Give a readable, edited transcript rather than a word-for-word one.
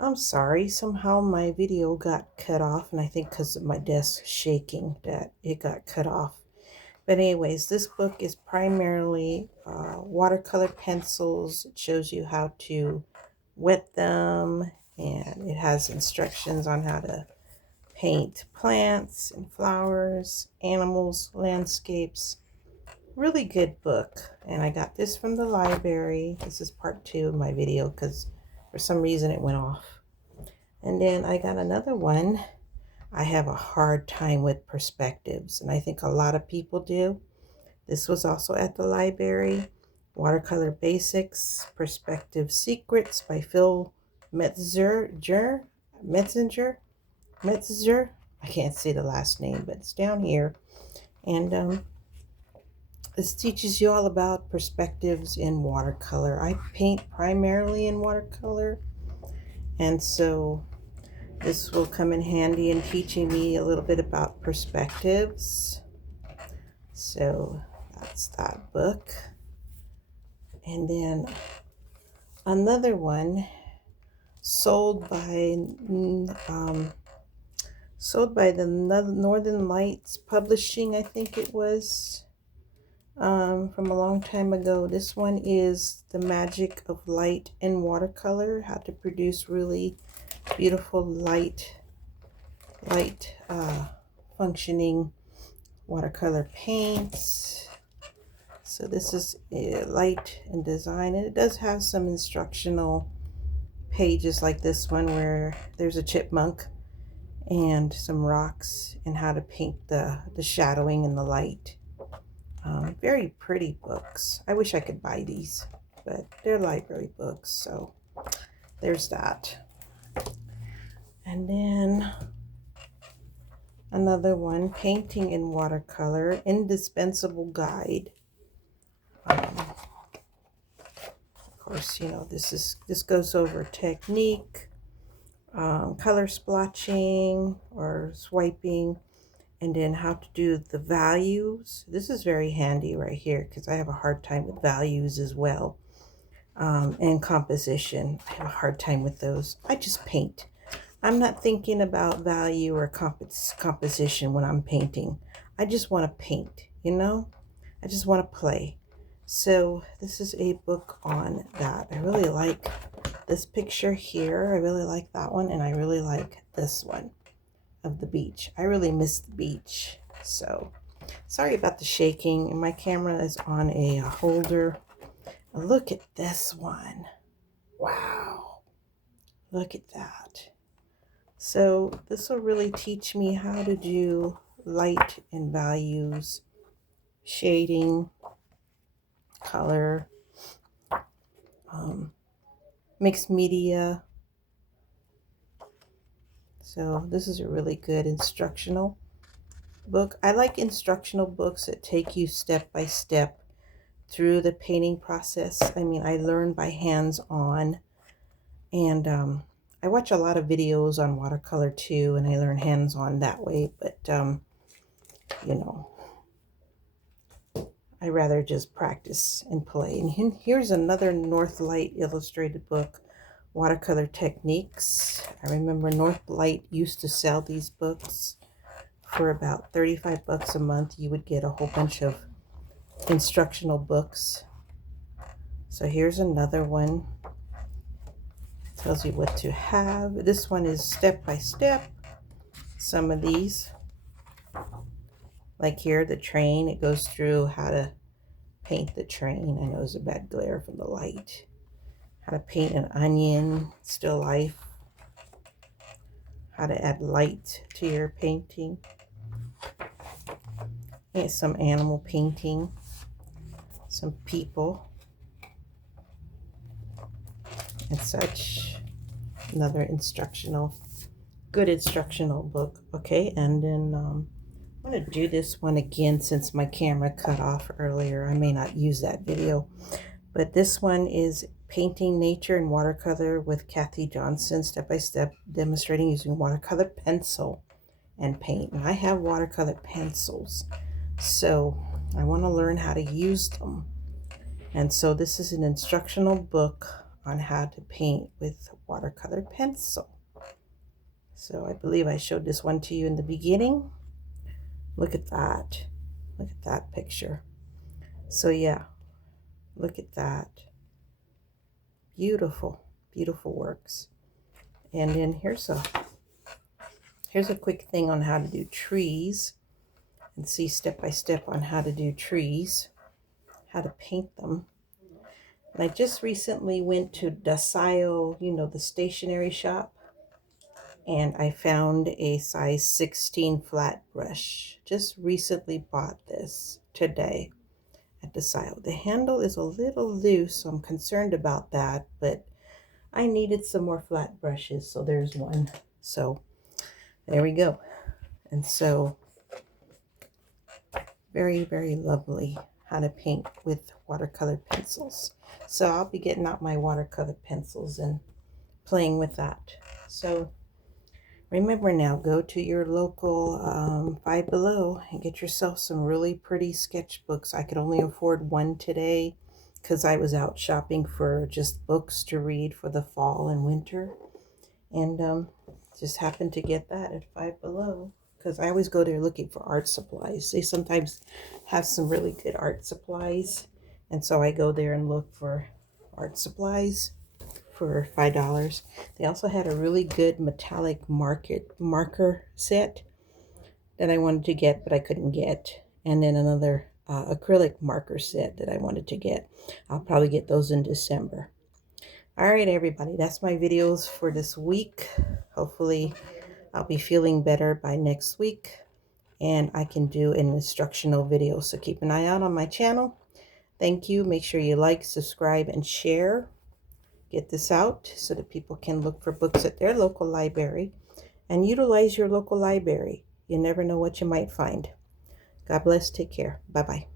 I'm sorry, somehow my video got cut off, and I think because of my desk shaking that it got cut off. But anyways, this book is primarily watercolor pencils. It shows you how to wet them, and it has instructions on how to paint plants and flowers, animals, landscapes. Really good book. And I got this from the library. This is part two of my video because for some reason it went off. And then I got another one. I have a hard time with perspectives, and I think a lot of people do. This was also at the library. Watercolor Basics, Perspective Secrets by Phil Metzinger. Metzinger? Metzinger? I can't say the last name, but it's down here. And this teaches you all about perspectives in watercolor. I paint primarily in watercolor, and so this will come in handy in teaching me a little bit about perspectives. So that's that book. And then another one sold by the Northern Lights Publishing, I think it was, from a long time ago. This one is The Magic of Light in Watercolor, how to produce really beautiful light functioning watercolor paints. So this is light and design, and it does have some instructional pages like this one where there's a chipmunk and some rocks and how to paint the shadowing and the light. Very pretty books. I wish I could buy these, but they're library books, so there's that. And then another one, Painting in Watercolor, Indispensable Guide. Of course, you know, this goes over technique, color splotching or swiping, and then how to do the values. This is very handy right here because I have a hard time with values as well. And composition. I have a hard time with those. I just paint. I'm not thinking about value or composition when I'm painting. I just want to paint, you know? I just want to play. So this is a book on that. I really like this picture here. I really like that one, and I really like this one of the beach. I really miss the beach. So sorry about the shaking. My camera is on a holder. Look at this one. Wow. Look at that. So this will really teach me how to do light and values, shading, color, mixed media. So this is a really good instructional book. I like instructional books that take you step by step through the painting process. I mean, I learn by hands-on, and I watch a lot of videos on watercolor too, and I learn hands-on that way, but you know, I rather just practice and play. And here's another Northlight illustrated book, Watercolor Techniques. I remember Northlight used to sell these books for about 35 bucks a month. You would get a whole bunch of instructional books. So here's another one. Tells you what to have. This one is step by step. Some of these, like here, the train, it goes through how to paint the train. I know there's a bad glare from the light. How to paint an onion, still life. How to add light to your painting. And some animal painting. Some people and such. Another good instructional book. Okay, and then I'm going to do this one again since my camera cut off earlier. I may not use that video, but this one is Painting Nature in Watercolor with Kathy Johnson, step-by-step demonstrating using watercolor pencil and paint. And I have watercolor pencils, so I want to learn how to use them. And so this is an instructional book on how to paint with watercolor pencil. So I believe I showed this one to you in the beginning. Look at that. Look at that picture. So yeah, look at that. Beautiful, beautiful works. And then here's a quick thing on how to do trees, and see step by step on how to do trees, how to paint them. And I just recently went to Dasayo, you know, the stationery shop, and I found a size 16 flat brush. Just recently bought this today at Dasayo. The handle is a little loose, so I'm concerned about that, but I needed some more flat brushes, so there's one. So there we go. And so very, very lovely how to paint with watercolor pencils. So I'll be getting out my watercolor pencils and playing with that. So remember now, go to your local Five Below and get yourself some really pretty sketchbooks. I could only afford one today because I was out shopping for just books to read for the fall and winter. And just happened to get that at Five Below, because I always go there looking for art supplies. They sometimes have some really good art supplies, and so I go there and look for art supplies for $5. They also had a really good metallic marker set that I wanted to get, but I couldn't get, and then another acrylic marker set that I wanted to get. I'll probably get those in December. All right, everybody, that's my videos for this week. Hopefully I'll be feeling better by next week, and I can do an instructional video. So keep an eye out on my channel. Thank you. Make sure you like, subscribe, and share. Get this out so that people can look for books at their local library, and utilize your local library. You never know what you might find. God bless. Take care. Bye-bye.